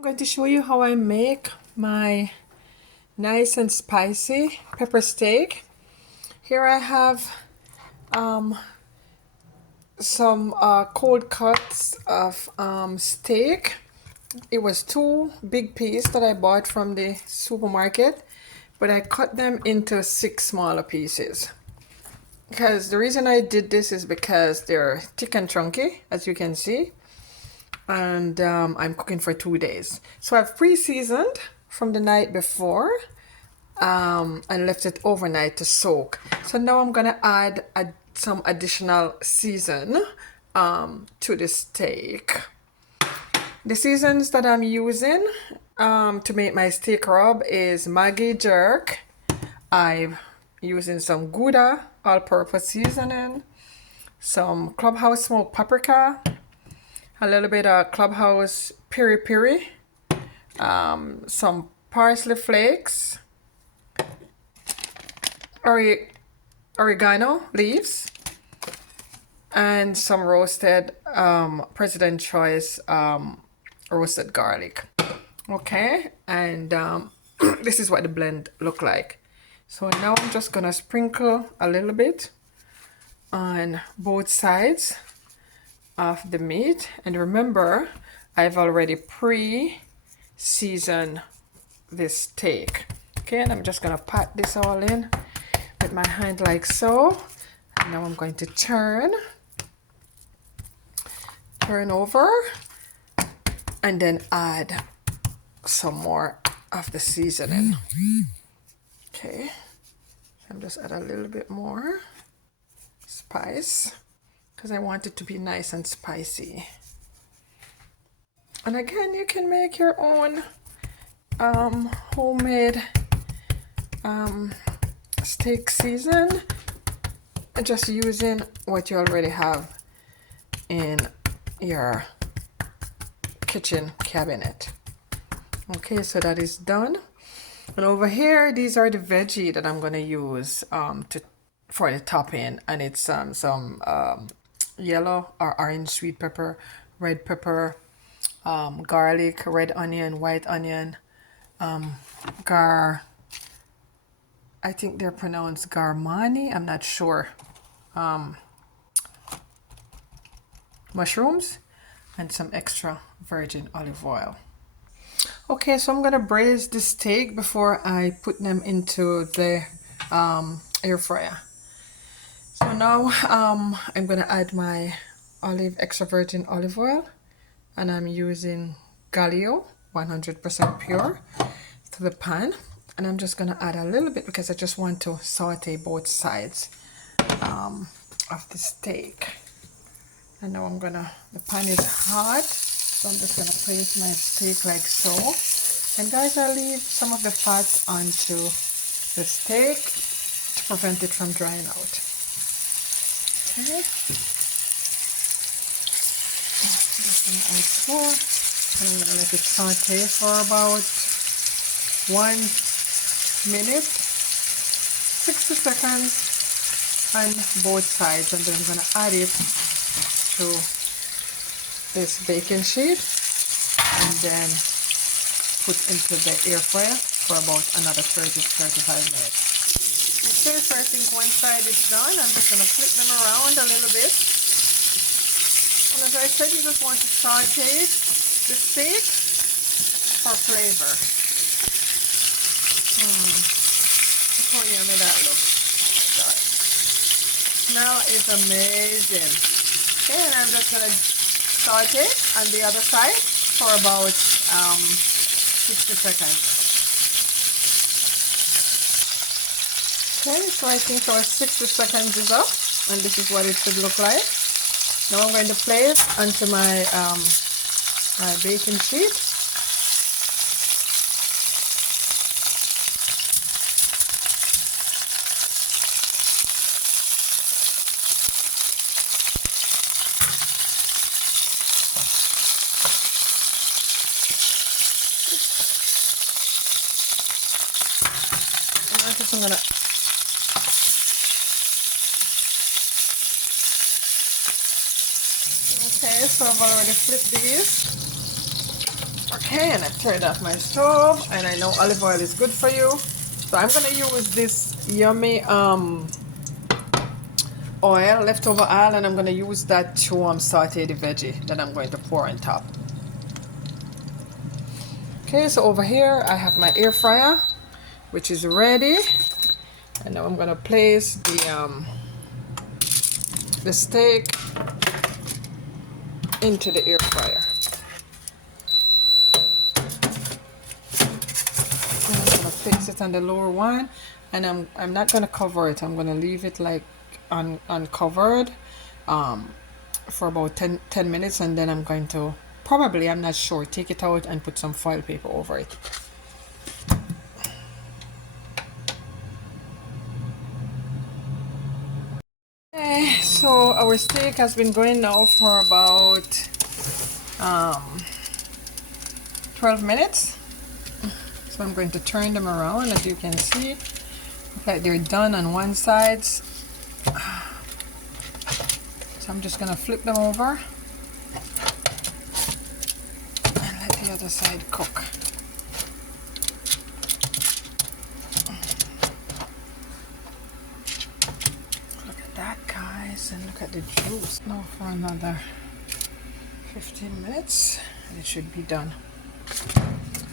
I'm going to show you how I make my nice and spicy pepper steak. Here I have some cold cuts of steak. It was 2 big pieces that I bought from the supermarket, but I cut them into 6 smaller pieces. Because the reason I did this is because they're thick and chunky, as you can see. And I'm cooking for 2 days. So I've pre-seasoned from the night before and left it overnight to soak. So now I'm gonna add some additional season to the steak. The seasons that I'm using to make my steak rub is Maggi Jerk. I'm using some Gouda all-purpose seasoning, some Clubhouse smoked paprika, a little bit of Clubhouse piri piri, some parsley flakes, oregano leaves, and some roasted President Choice roasted garlic. Okay, and this is what the blend look like. So now I'm just gonna sprinkle a little bit on both sides of the meat, and remember I've already pre-seasoned this steak. Okay, and I'm just gonna pat this all in with my hand like so. And now I'm going to turn over and then add some more of the seasoning. Okay, I'm just add a little bit more spice because I want it to be nice and spicy. And again, you can make your own homemade steak season just using what you already have in your kitchen cabinet. Okay, so that is done. And over here, these are the veggie that I'm going to use for the topping, and it's some yellow or orange sweet pepper, red pepper, garlic, red onion, white onion, I think they're pronounced garmani, I'm not sure, mushrooms, and some extra virgin olive oil. Okay, so I'm gonna braise the steak before I put them into the air fryer. So now I'm gonna add my extra virgin olive oil, and I'm using Galio 100% pure to the pan, and I'm just gonna add a little bit because I just want to saute both sides of the steak. And now the pan is hot, so I'm just gonna place my steak like so. And guys, I leave some of the fat onto the steak to prevent it from drying out. Okay. Just gonna add more, and I'm gonna let it saute for about 1 minute, 60 seconds on both sides, and then I'm gonna add it to this baking sheet and then put into the air fryer for about another 30-35 minutes. Okay, so I think one side is done. I'm just gonna flip them around a little bit. And as I said, you just want to saute the steak for flavor. Look how yummy that looks. God. Smell is amazing. Okay, and I'm just gonna saute on the other side for about 60 seconds. Okay, so I think our 60 seconds is up, and this is what it should look like. Now I'm going to place onto my my baking sheet. I'm gonna okay, so I've already flipped these. Okay, and I turned off my stove, and I know olive oil is good for you. So I'm gonna use this yummy oil, leftover oil, and I'm gonna use that to saute the veggie that I'm going to pour on top. Okay, so over here I have my air fryer, which is ready, and now I'm gonna place the steak into the air fryer. And I'm gonna place it on the lower one, and I'm not gonna cover it. I'm gonna leave it like uncovered for about 10 minutes, and then I'm going to probably, I'm not sure, take it out and put some foil paper over it. Okay, so our steak has been going now for about 12 minutes. So I'm going to turn them around. As you can see, look like they're done on one side. So I'm just gonna flip them over and let the other side cook. Look at that, guys, and look at the juice. Now for another 15 minutes and it should be done.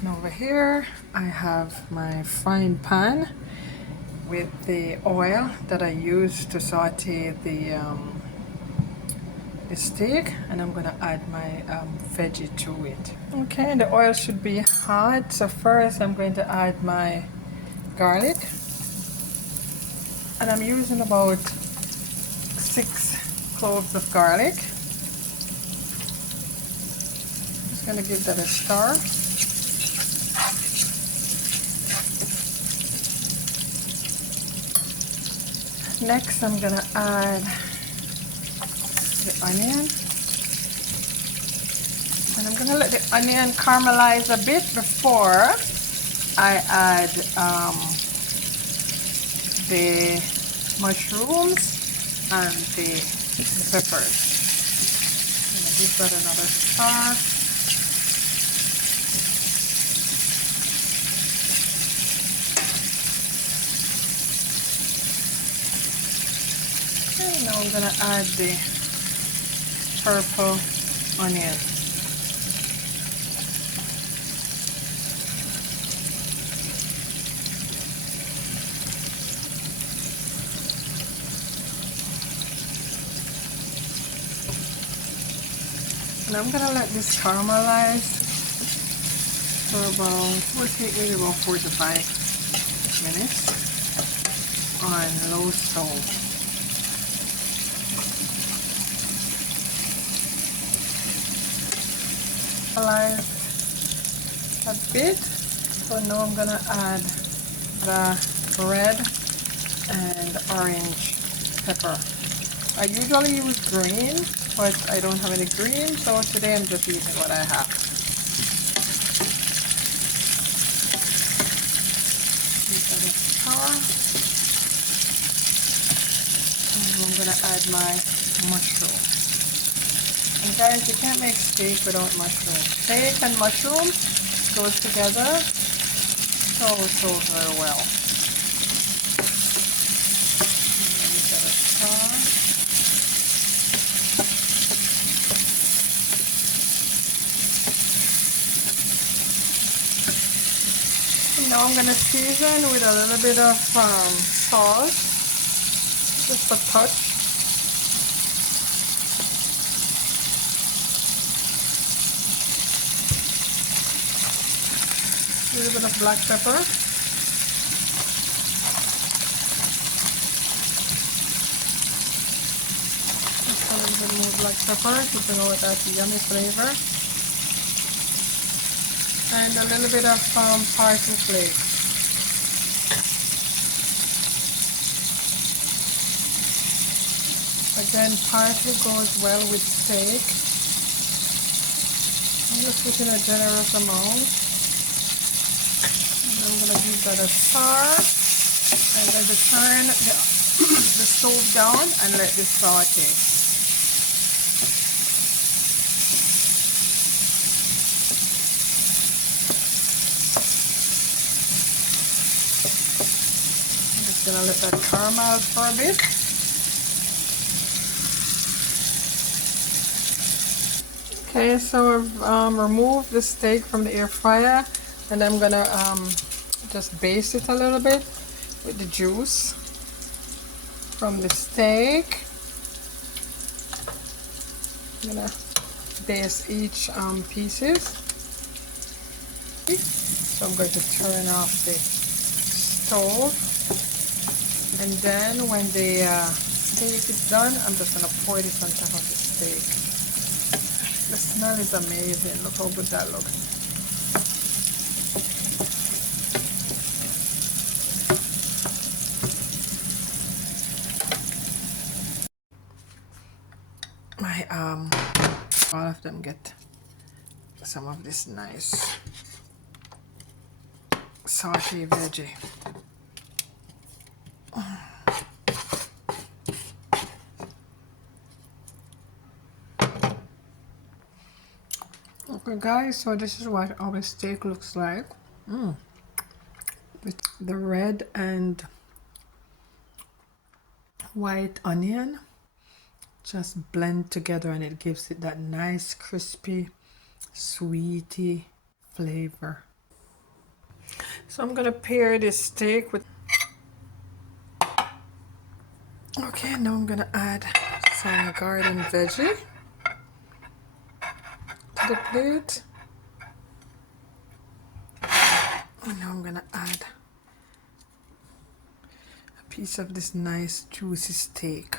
And over here I have my frying pan with the oil that I used to saute the steak, and I'm gonna add my veggie to it. Okay, the oil should be hot, so first I'm going to add my garlic, and I'm using about 6 cloves of garlic. Just gonna give that a stir. Next I'm gonna add the onion, and I'm gonna let the onion caramelize a bit before I add the mushrooms and the peppers. I'm gonna give that another stir. Okay, now I'm gonna add the purple onion. And I'm gonna let this caramelize for about, will take maybe about 4 to 5 minutes on low stove. Caramelized a bit, so now I'm gonna add the red and orange pepper. I usually use green, but I don't have any green, so today I'm just using what I have. And I'm gonna add my mushroom. And guys, you can't make steak without mushroom. Steak and mushroom goes together so very well. Now I'm going to season with a little bit of salt, just a touch. A little bit of black pepper. Just a little bit more black pepper to bring out that yummy flavor. And a little bit of parsley flakes. Again, parsley goes well with steak. I'm just putting a generous amount. And I'm going to give that a stir. I'm going to turn the stove down and let this saute. Gonna let that caramel for a bit. Okay, so I've removed the steak from the air fryer, and I'm gonna just baste it a little bit with the juice from the steak. I'm gonna baste each pieces. So I'm going to turn off the stove, and then when the steak is done, I'm just gonna pour this on top of the steak. The smell is amazing. Look how good that looks. My all of them get some of this nice saucy veggie. Okay guys, so this is what our steak looks like. With the red and white onion just blend together, and it gives it that nice crispy sweety flavor. So I'm gonna pair this steak with, okay, now I'm gonna add some garden veggie to the plate, and now I'm gonna add a piece of this nice juicy steak.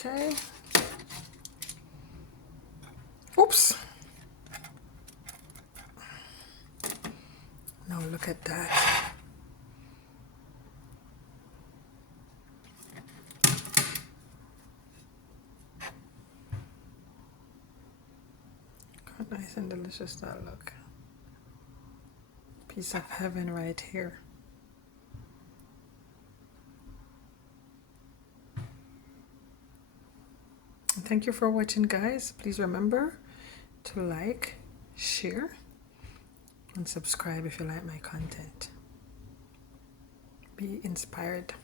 Okay. Oops. Now look at that. How nice and delicious that look. Piece of heaven right here. Thank you for watching, guys. Please remember to like, share, and subscribe if you like my content. Be inspired.